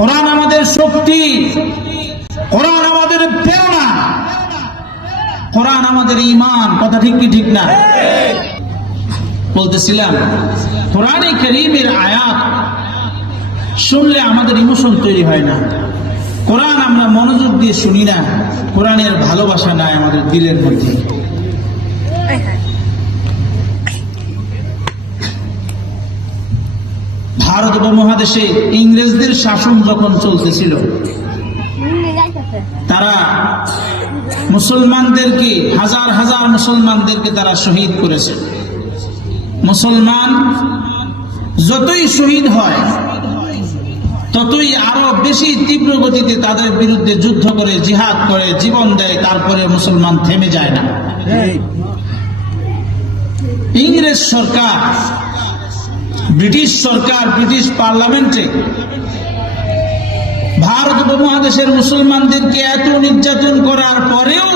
কোরআন আমাদের শক্তি, কোরআন আমাদের প্রেরণা, কোরআন আমাদের ইমান কথা ঠিক কি ঠিক না? বলতেছিলাম, কোরআনে করিমের আয়াত শুনলে আমাদের ইমোশন তৈরি হয় না। কোরআন আমরা মনোযোগ দিয়ে শুনি না, কোরআনের ভালোবাসা নাই আমাদের দিলের মধ্যে। ভারত উপমহাদেশে ইংরেজদের শাসন যখন চলতেছিল, তারা মুসলমানদেরকে, হাজার হাজার মুসলমানদেরকে তারা শহীদ করেছে। মুসলমান যতই শহীদ হয়, ততই আরও বেশি তীব্র গতিতে তাদের বিরুদ্ধে যুদ্ধ করে, জিহাদ করে, জীবন দেয়, তারপরে মুসলমান থেমে যায় না। ইংরেজ সরকার ব্রিটিশ সরকার, ব্রিটিশ পার্লামেন্টে ভারত উপমহাদেশের মুসলমানদেরকে এত নির্যাতন করার পরেও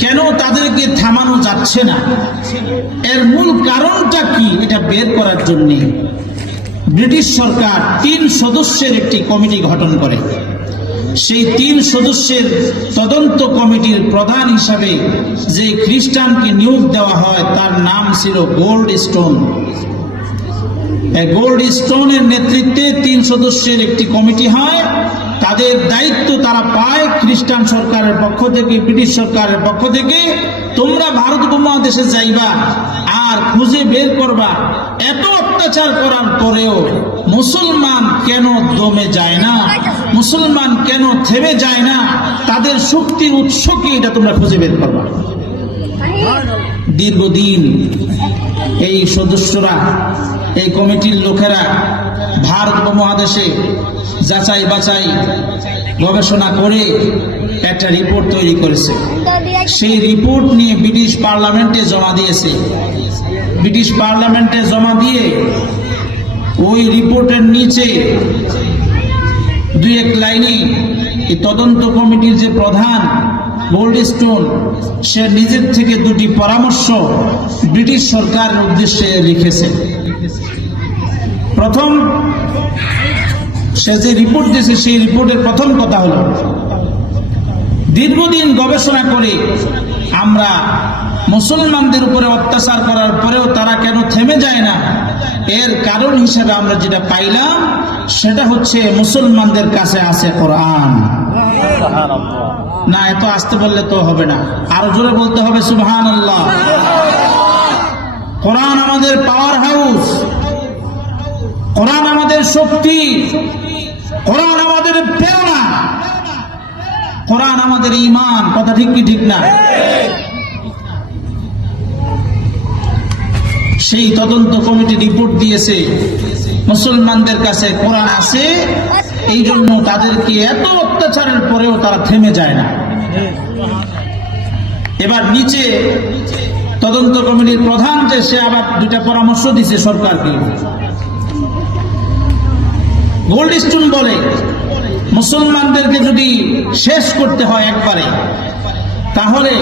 কেন তাদেরকে থামানো যাচ্ছে না? এর মূল কারণটা কি? এটা বের করার জন্য ব্রিটিশ সরকার তিন সদস্যের একটি কমিটি গঠন করে। সেই তিন সদস্যের তদন্ত কমিটির প্রধান হিসাবে যে খ্রিস্টানকে নিয়োগ দেওয়া হয়, তার নাম ছিল গোল্ড স্টোন গোল্ড স্টোনের নেতৃত্বে তিন সদস্যের একটি কমিটি হয়। তাদের দায়িত্ব তারা পায় খ্রিস্টান সরকারের পক্ষ থেকে, ব্রিটিশ সরকারের পক্ষ থেকে। তোমরা ভারত উপমহাদেশে যাইবা আর খুঁজে বের করবা। এত অত্যাচার করার পরেও মুসলমান কেন দমে যায় না? মুসলমান কেন থেমে যায় না? তাদের শক্তির উৎস কি? এটা তোমরা খুঁজে বের করবা। দীর্ঘদিন এই সদস্যরা, এই কমিটির লোকেরা ভারত উপমহাদেশে যাচাই বাছাই, গবেষণা করে একটা রিপোর্ট তৈরি করেছে। সেই রিপোর্ট নিয়ে ব্রিটিশ পার্লামেন্টে জমা দিয়েছে। ব্রিটিশ পার্লামেন্টে জমা দিয়ে ওই রিপোর্টের নিচে দুই এক লাইনে তদন্ত কমিটির যে প্রধান গোল্ড স্টোন সে নিজের থেকে দুটি পরামর্শ ব্রিটিশ সরকারের উদ্দেশ্যে লিখেছে প্রথম, সে যে রিপোর্ট দিয়েছে, সেই রিপোর্টের প্রথম কথা হলো, দীর্ঘদিন গবেষণা করে আমরা মুসলমানদের উপরে অত্যাচার করার পরেও তারা কেন থেমে যায় না? এর কারণ হিসেবে আমরা যেটা পাইলাম সেটা হচ্ছে মুসলমানদের কাছে আছে কোরআন। না, এত আসতে বললে তো হবে না। আরও জোরে বলতে হবে সুবহান আল্লাহ কোরআন আমাদের পাওয়ার হাউস কোরআন আমাদের শক্তি। কোরআন আমাদের প্রেরণা। কোরআন আমাদের ইমান কথা ঠিক কি ঠিক না? সেই তদন্ত কমিটি রিপোর্ট দিয়েছে। মুসলমানদের কাছে কোরআন আছে এই জন্য তাদেরকে এত অত্যাচারের পরেও তারা থেমে যায় না। এবার নিচে তদন্ত কমিটির প্রধান যে, সে আবার দুটা পরামর্শ দিছে সরকারকে। গোল্ড স্টোন বলে, মুসলমানদেরকে যদি শেষ করতে হয় একবারে, তাহলে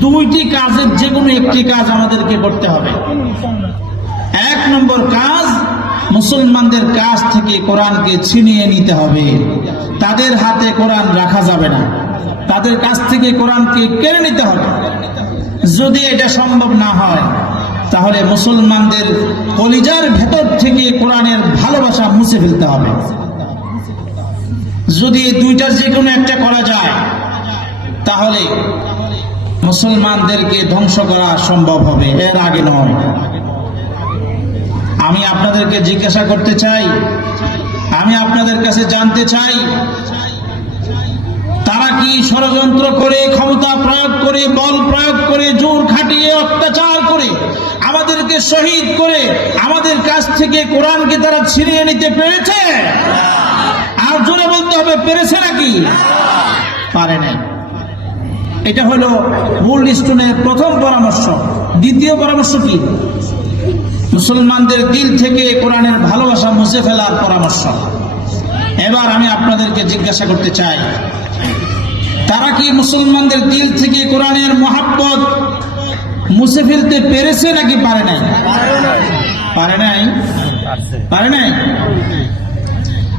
দুইটি কাজের যে কোনো একটি কাজ আমাদেরকে করতে হবে। এক নম্বর কাজ, মুসলমানদের কাছ থেকে কোরআনকে ছিনিয়ে নিতে হবে। তাদের হাতে কোরআন রাখা যাবে না। তাদের কাছ থেকে কোরআনকে কেড়ে নিতে হবে। যদি এটা সম্ভব না হয়, তাহলে মুসলমানদের কলিজার ভেতর থেকে কোরআনের ভালোবাসা মুছে ফেলতে হবে। যদি দুইটার যে কোনো একটা করা যায়, তাহলে মুসলমানদেরকে ধ্বংস করা সম্ভব হবে, এর আগে নয়। আমি আপনাদেরকে জিজ্ঞাসা করতে চাই, আমি আপনাদের কাছে জানতে চাই, তারা কি ষড়যন্ত্র করে, ক্ষমতা প্রয়োগ করে, বল প্রয়োগ করে, জোর খাটিয়ে, অত্যাচার করে, আমাদেরকে শহীদ করে, আমাদের কাছ থেকে কোরআনকে তারা ছিনিয়ে নিতে পেরেছে? আর জোরে বলতে হবে, পেরেছে নাকি? পারে নাই। এটা হলো মূল স্টোনের প্রথম পরামর্শ। দ্বিতীয় পরামর্শ কি? মুসলমানদের দিল থেকে কোরআনের ভালোবাসা মুছে ফেলার পরামর্শ। এবার আমি আপনাদেরকে জিজ্ঞাসা করতে চাই, তারা কি মুসলমানদের দিল থেকে কোরআনের মহাব্বত মুছে ফেলতে পেরেছে নাকি পারে নাই? পারে নাই? পারে নাই?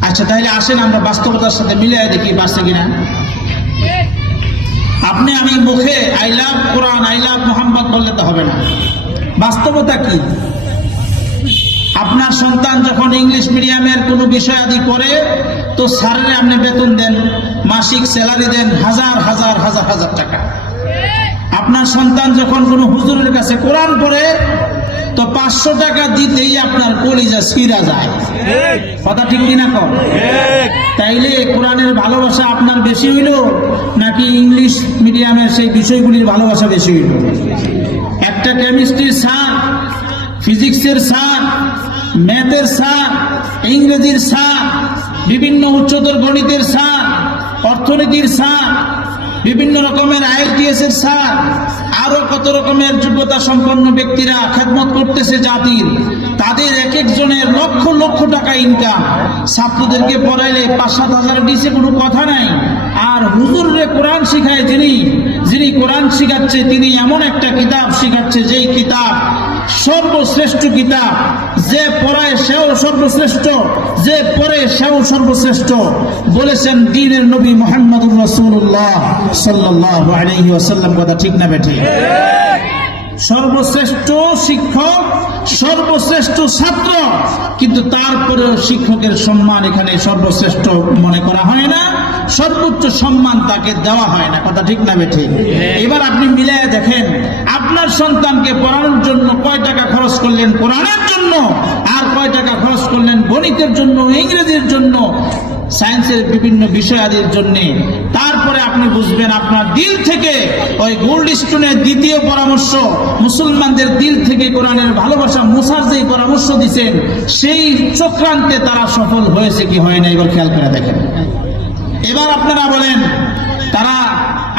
আচ্ছা তাহলে আসেন, আমরা বাস্তবতার সাথে মিলিয়ে দেখি বাঁচছে কিনা। আপনি আমি মুখে I love Quran I love Muhammad বললে তো হবে না। বাস্তবতা কি? আপনার সন্তান যখন ইংলিশ মিডিয়ামের কোনো বিষয় আদি পড়ে তো স্যারের আপনি বেতন দেন মাসিক স্যালারি দেন হাজার হাজার হাজার হাজার টাকা। আপনার সন্তান যখন কোনো হুজুরের কাছে কোরআন পড়ে তো পাঁচশো টাকা দিতেই আপনার কলিজা সিরা যায়। কথা ঠিক কিনা কর তাইলে কোরআনের ভালোবাসা আপনার বেশি হইল নাকি ইংলিশ মিডিয়ামের সেই বিষয়গুলির ভালোবাসা বেশি হইল? একটা কেমিস্ট্রির সার ফিজিক্সের সার ম্যাথের সার ইংরেজির সার বিভিন্ন উচ্চতর গণিতের সার অর্থনীতির স্যার বিভিন্ন রকমের আইএলটিএস এর স্যার, আরও কত রকমের যোগ্যতা সম্পন্ন ব্যক্তিরা খেদমত করতেছে জাতির। তাদের এক একজনের লক্ষ লক্ষ টাকা ইনকাম ছাত্রদেরকে পড়াইলে পাঁচ সাত হাজার দিছে কোনো কথা নাই। আর হুজুরে কোরআন শিখায় যিনি যিনি কোরআন শিখাচ্ছে, তিনি এমন একটা কিতাব শিখাচ্ছে, যেই কিতাব সর্বশ্রেষ্ঠ কিতাব। যে পড়ায় সেও সর্বশ্রেষ্ঠ, যে পড়ে সেও সর্বশ্রেষ্ঠ। বলেছেন দিনের নবী মোহাম্মদুর রসুল্লাহ সাল্লাহ কথা ঠিক না বেঠে? সর্বশ্রেষ্ঠ শিক্ষক সর্বশ্রেষ্ঠ ছাত্র। কিন্তু তারপরেও শিক্ষকের সম্মান এখানে সর্বশ্রেষ্ঠ মনে করা হয় না। সর্বোচ্চ সম্মান তাকে দেওয়া হয় না। কথা ঠিক না বেঠে? এবার আপনি মিলাই দেখেন, আপনার সন্তানকে পড়ানোর জন্য কয় টাকা খরচ করলেন? পড়ানোর জন্য। আর কয় টাকা খরচ করলেন? গণিতের জন্য, ইংরেজির জন্য। সায়েন্সের বিভিন্ন বিষয়াদির জন্য। তারপরে আপনি বুঝবেন আপনার দিল থেকে ওই গোল্ড স্টোনের দ্বিতীয় পরামর্শ মুসলমানদের দিল থেকে কোরআনের ভালোবাসা মুসার যে পরামর্শ দিচ্ছেন সেই চক্রান্তে তারা সফল হয়েছে কি হয় না এবার খেয়াল করে দেখেন। এবার আপনারা বলেন তারা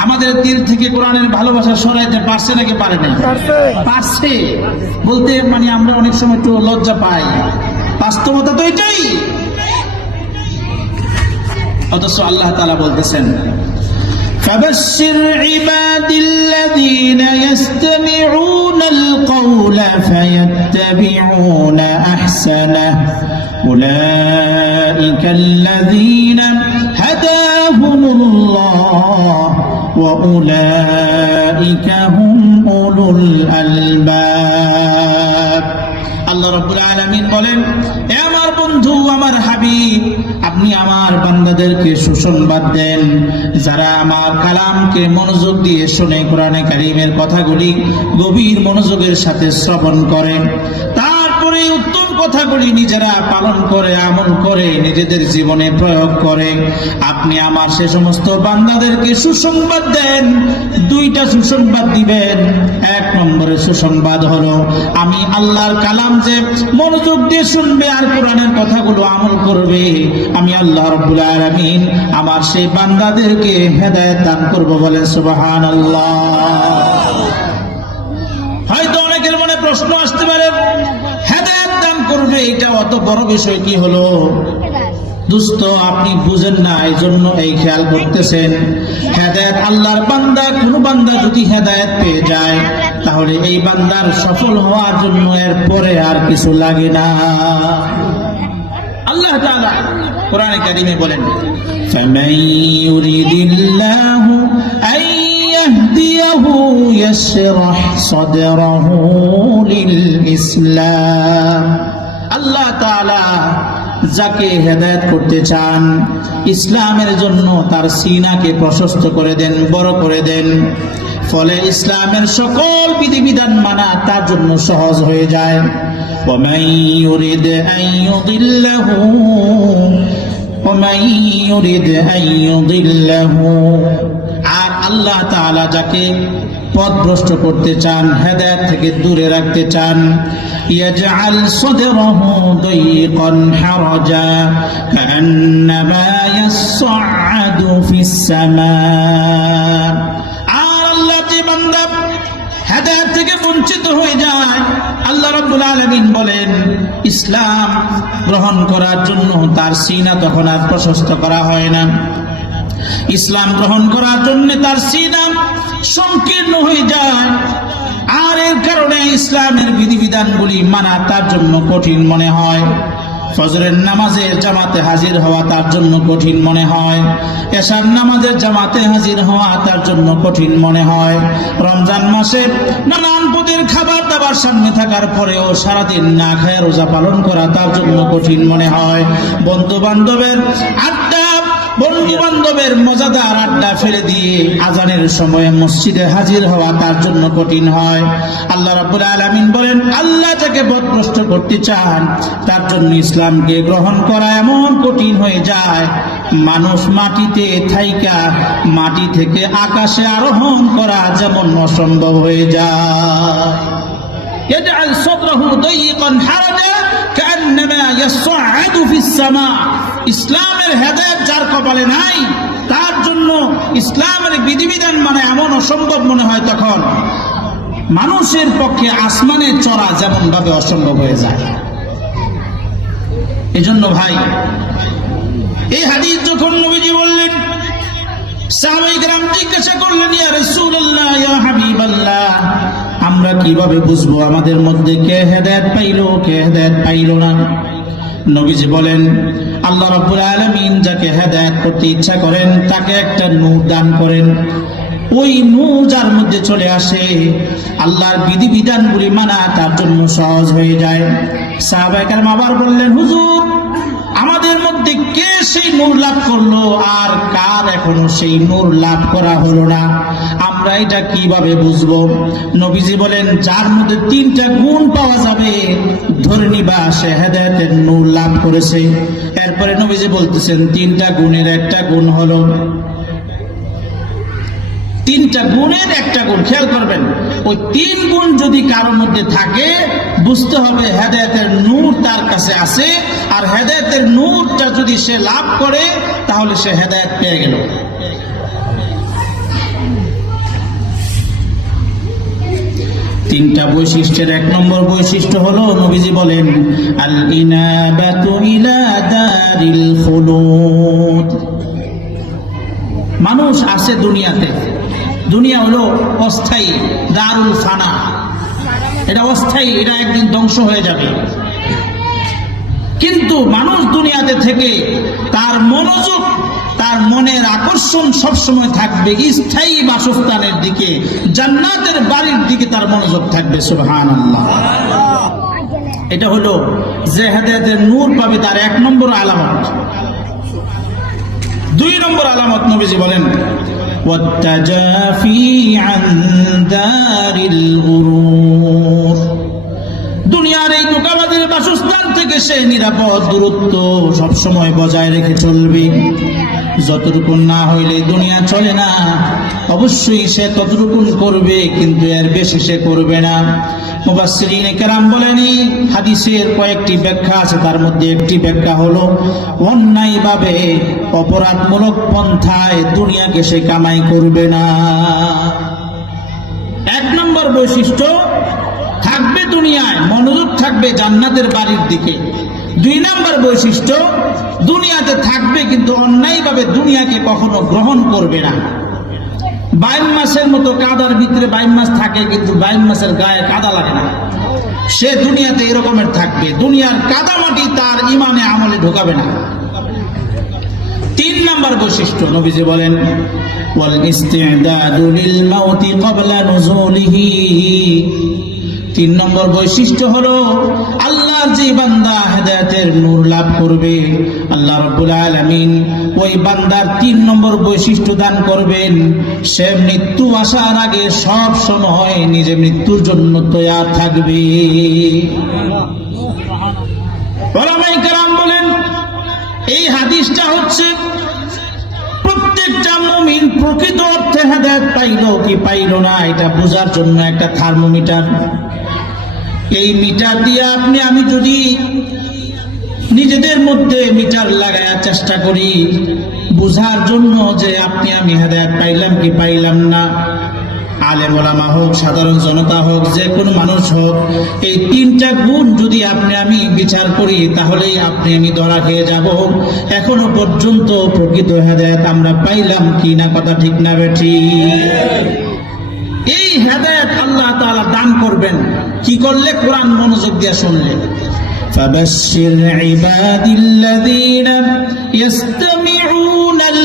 আমাদের দিল থেকে কোরআনের ভালোবাসা সরাইতে পারছে নাকি পারে না পারছে। বলতে মানে আমরা অনেক সময় একটু লজ্জা পাই। বাস্তবতা তো এটাই। অথচ আল্লাহ তালা বলতেছেন فبشر عباد الذين يستمعون القول فيتبعون احسنه اولئك الذين هداهم الله واولئك هم اولو الالباب আল্লাহ রব্বুল আলামিন বলেন এ আমার বন্ধু আমার হাবিব আপনি আমার বান্দাদেরকে সুসংবাদ দেন। যারা আমার কালামকে মনোযোগ দিয়ে শোনে কোরআনে কারিমের কথাগুলি গভীর মনোযোগের সাথে শ্রবণ করেন কথাগুলি নিজেরা পালন করে, আমল করে, নিজেদের জীবনে প্রয়োগ করে। আপনি আমার সে সমস্ত বান্দাদেরকে সুসংবাদ দেন, দুইটা সুসংবাদ দিবেন। এক নম্বরের সুসংবাদ হলো, আমি আল্লাহর কালাম যে মনোযোগ দিয়ে শুনবে আর কোরআনের কথাগুলো আমল করবে, আমি আল্লাহ রব্বুল আলামিন আমার সেই বান্দাদেরকে হেদায়েত দান করব বলেন সুবহান হয়তো করবে এটা অত বড় বিষয় কি হলো? দুস্থ আপনি বুঝেন না এই জন্য এই খেয়াল করতেছেন। হেদায়ত আল্লাহর বান্দা, কোন বান্দা যদি হেদায়ত পেয়ে যায়, তাহলে এই বান্দার সফল হওয়ার জন্য এর পরে আর কিছু লাগে না। আল্লাহ তাআলা কোরআনে কারিমে বলেন, ফামান ইসলাম। আল্লাহ যাকে হেদায়ত করতে চান, ইসলামের জন্য তার সিনাকে প্রশস্ত করে দেন, বড় করে দেন। ফলে ইসলামের সকল বিধিবিধান মানা তার জন্য সহজ হয়ে যায়। আর আল্লাহ তালা যাকে পথভ্রষ্ট করতে চান, হেদায়ত থেকে দূরে রাখতে চান ইয়াজআল সাদরাহু দাইকান হারাজা কান্নামা ইয়াসআদু ফিস সামা আর আল্লাহ যে বান্দা হেদায়েত থেকে বঞ্চিত হয়ে যায়, আল্লাহ রাব্বুল আলামিন বলেন, ইসলাম গ্রহণ করার জন্য তার সিনা তখন আর প্রশস্ত করা হয় না। ইসলাম গ্রহণ করার জন্য তার সিনা সংকীর্ণ হয়ে যায় আর এর কারণে ইসলামের বিধিবিধানগুলি মানা তার জন্য কঠিন মনে হয়। ফজরের নামাজের জামাতে হাজির হওয়া তার জন্য কঠিন মনে হয়। এশার নামাজের জামাতে হাজির হওয়া তার জন্য কঠিন মনে হয়। রমজান মাসে নানান পদের খাবার দাবার সামনে থাকার পরেও সারাদিন না খায় রোজা পালন করা তার জন্য কঠিন মনে হয়। বন্ধু বান্ধবের আড্ডা বন্ধু বান্ধবের মজাদার আড্ডা ফেলে দিয়ে আজানের সময় মসজিদে হাজির হওয়া তার জন্য কঠিন হয় আল্লাহ রাব্বুল আলামিন বলেন আল্লাহ যাকে পথভ্রষ্ট করতে চান তার জন্য ইসলামকে গ্রহণ করা এমন কঠিন হয়ে যায় মানুষ মাটিতে থাইকা মাটি থেকে আকাশে আরোহণ করা যেমন অসম্ভব হয়ে যায় يجعل صدره ضيقا حرجا كأنما يصعد في السماء ইসলামের হেদায়ত যার কপালে নাই, তার জন্য ইসলামের বিধিবিধান মানে এমন অসম্ভব মনে হয় তখন। মানুষের পক্ষে আসমানে চড়া যেমন ভাবে অসম্ভব হয়ে যায়। এজন্য ভাই, এই হাদিস যখন নবীজি বললেন জিজ্ঞাসা করলেন, ইয়া আমরা কীভাবে বুঝব আমাদের মধ্যে কে হেদায়েত পাইলো, কে হেদায়েত পাইলো না? নবীজি বলেন আল্লাহ রাব্বুল আলামিন যাকে হেদায়েত করতে ইচ্ছা করেন, তাকে একটা নূর দান করেন। ওই নূর যার মধ্যে চলে আসে, আল্লাহর বিধি বিধানগুলি মানা তার জন্য সহজ হয়ে যায়। সাহাবাইকার আবার বললেন, হুজুর, আমাদের মধ্যে কে সেই নূর লাভ করল? আর কার এখনও সেই নূর লাভ করা হলো না? আমরা এটা কীভাবে বুঝব? নবীজি বলেন, যার মধ্যে তিনটা গুণ পাওয়া যাবে, ধরে নিবা সে হেদায়তের নূর লাভ করেছে। এরপরে নবীজি বলতেছেন, তিনটা গুণের একটা গুণ হলো, তিনটা গুণের একটা গুণ, খেয়াল করবেন, ওই তিন গুণ যদি কারোর মধ্যে থাকে, বুঝতে হবে হেদায়তের নূর তার কাছে আছে, আর হেদায়তের নূরটা যদি সে লাভ করে, তাহলে সে হেদায়ত পেয়ে গেল। তিনটা বৈশিষ্ট্যের এক নম্বর বৈশিষ্ট্য হলো, নবীজি বলেন আল ইনাবাতু মানুষ আছে দুনিয়াতে। দুনিয়া হলো অস্থায়ী, দারুল ফানা। এটা অস্থায়ী, এটা একদিন ধ্বংস হয়ে যাবে। কিন্তু মানুষ দুনিয়াতে থেকে তার মনোযোগ তার মনের আকর্ষণ সবসময় থাকবে স্থায়ী বাসস্থানের দিকে জান্নাতের বাড়ির দিকে তার মনোযোগ থাকবে সুবহান আল্লাহ এটা হলো যে হেদায়তের নূর পাবে তার এক নম্বর আলামত দুই নম্বর আলামত নবীজি বলেন والتجافي عن دار الغرور দুনিয়ার এই দোকাবাদের বাসস্থান থেকে সে নিরাপদ দূরত্ব সবসময় বজায় রেখে চলবে। যতটুকু না হইলে দুনিয়া চলে না, অবশ্যই সে ততটুকু করবে, কিন্তু এর বেশি সে করবে না। ব্যাখ্যা আছে, তার মধ্যে একটি ব্যাখ্যা হলো পন্থায় দুনিয়াকে সে কামাই করবে না। এক নম্বর বৈশিষ্ট্য দুনিয়ায় মনোযোগ থাকবে জান্নাতের বাড়ির দিকে। দুই নম্বর বৈশিষ্ট্য, দুনিয়াতে থাকবে কিন্তু অন্যায়ভাবে দুনিয়াকে কখনো গ্রহণ করবে না। বাইম মাসের মতো কাদার ভিতরে বাইম মাস থাকে কিন্তু বাইম মাসের গায়ে কাদা লাগে না। সে দুনিয়াতে এরকমের থাকবে। দুনিয়ার কাদামাটি তার ইমানে আমলে ঢোকাবে না। তিন নম্বর বৈশিষ্ট্য, নবীজি বলেন, ওয়াল ইস্তিদাদু মাউতি ক্বাবলা নুজুলিহি। তিন নম্বর বৈশিষ্ট্য হলো আল্লাহর যে বান্দা হেদায়েতের নূর লাভ করবে, আল্লাহ রাব্বুল আলামিন ওই বান্দার তিন নম্বর বৈশিষ্ট্য দান করবেন। সে মৃত্যু আসার আগে সব সময় নিজে মৃত্যুর জন্য তৈয়ার থাকবে। বলেন, এই হাদিসটা হচ্ছে প্রত্যেকটা মমিন প্রকৃত অর্থে হেদায়ত পাইল কি পাইল না, এটা বোঝার জন্য একটা থার্মোমিটার। এই মিটার দিয়ে আপনি, আমি যদি নিজেদের মধ্যে মিটার লাগায় চেষ্টা করি, বোঝার জন্য যে আপনি, আমি হেদায়ত পাইলাম কি পাইলাম না আলেম ওলামা হোক সাধারণ জনতা হোক যে কোনো মানুষ হোক এই তিনটা গুণ যদি আপনি আমি বিচার করি তাহলেই আপনি আমি ধরা খেয়ে যাব এখনো পর্যন্ত প্রকৃত হেদায়ত আমরা পাইলাম কি না কথা ঠিক না বেঠি এই হেদায়ত আল্লাহ তাআলা দান করবেন কি করলে কোরআন মনোযোগ দিয়ে শুনলে فبشر عباد الذين يستمعون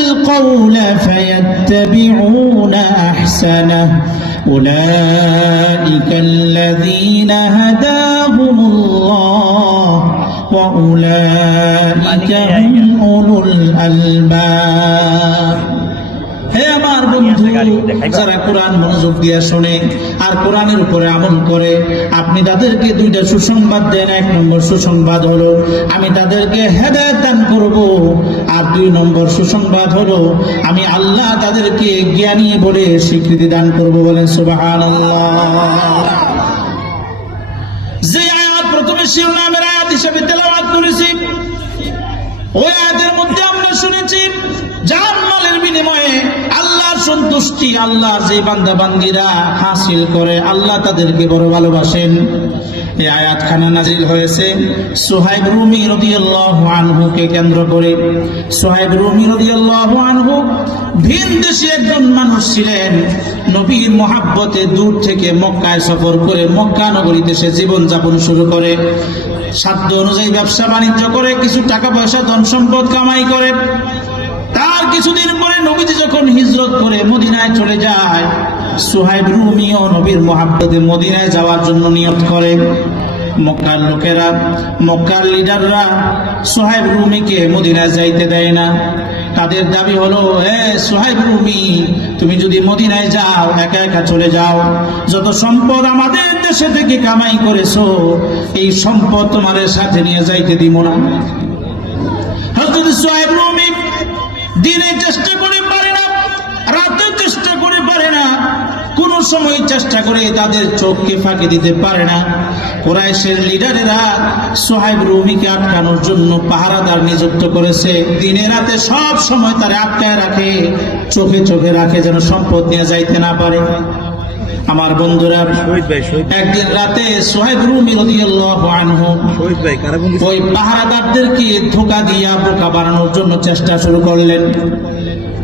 القول فيتبعون احسنه اولئك الذين هداهم الله واولئك هم اولو الالباب হে আমার বন্ধু যারা কোরআন মনোযোগ দিয়ে শোনে আর কোরআনের উপরে আমল করে আপনি তাদেরকে দুইটা সুসংবাদ দেন এক নম্বর সুসংবাদ হলো আমি তাদেরকে হেদায়ত দান করব আর দুই নম্বর সুসংবাদ হলো, আমি আল্লাহ তাদেরকে জ্ঞানী বলে স্বীকৃতি দান করব বলেন সুবাহান যে প্রথমে শিরোনামের আয়াত হিসেবে তেলাওয়াত করেছি, ওই আয়াতের মধ্যে আমরা শুনেছি সন্তুষ্টি আল্লাহ যে বান্দা বান্দিরা হাসিল করে, আল্লাহ তাদেরকে বড় ভালোবাসেন। এই আয়াতখানা নাজিল হয়েছে। সোহাইব রুমি রাদিয়াল্লাহু আনহুকে কেন্দ্র করে। সোহাইব রুমি রাদিয়াল্লাহু আনহু ভিন দেশে একজন মানুষ ছিলেন। নবীর মহাব্বতে দূর থেকে মক্কায় সফর করে মক্কা নগরীতে সে জীবন যাপন শুরু করে। সাধ্য অনুযায়ী ব্যবসা বাণিজ্য করে, কিছু টাকা পয়সা ধন সম্পদ কামাই করে। কিছুদিন পরে নবীজি যখন হিজরত করে মদিনায় চলে যায়, সুহাইব রুমিও নবীর মহাব্বতে মদিনায় যাওয়ার জন্য নিয়ত করে। মক্কার লোকেরা, মক্কার লিডাররা সোহাইব রুমিকে মদিনায় যাইতে দেয় না। তাদের দাবি হলো হে সোহাইব রুমি তুমি যদি মদিনায় যাও, একা একা চলে যাও। যত সম্পদ আমাদের দেশে থেকে কামাই করেছ, এই সম্পদ তোমাদের সাথে নিয়ে যাইতে দিব না। হযরত সোহাইব রুমি দিনে চেষ্টা করে পারে না, রাতে চেষ্টা করে পারে না, কোন সময় চেষ্টা করে তাদের চোখকে ফাঁকি দিতে পারে না। কোরাইশের লিডারেরা সোহাইব রুমিকে আটকানোর জন্য পাহারাদার নিযুক্ত করেছে। দিনে রাতে সব সময় তারা আটকায় রাখে, চোখে চোখে রাখে যেন সম্পদ নিয়ে যাইতে না পারে। আমার বন্ধুরা একদিন রাতে রুমি আনহু ওই পাহারাদারদেরকে ধোকা দিয়া বোকা বানানোর জন্য চেষ্টা শুরু করলেন।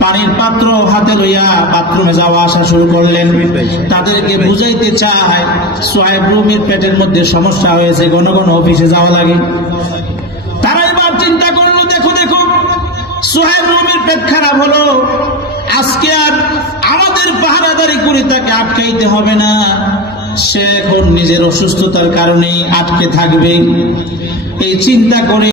পানির পাত্র হাতে লইয়া বাথরুমে যাওয়া আসা শুরু করলেন। তাদেরকে বুঝাইতে চায় সোহেব রুমির পেটের মধ্যে সমস্যা হয়েছে ঘন ঘন অফিসে যাওয়া লাগে। তারা এবার চিন্তা করল দেখো দেখো সোহেব রুমির পেট খারাপ হলো। আজকে আর পাহারাদারি করে তাকে আটকাইতে হবে না। সে এখন নিজের অসুস্থতার কারণে আটকে থাকবে। এই চিন্তা করে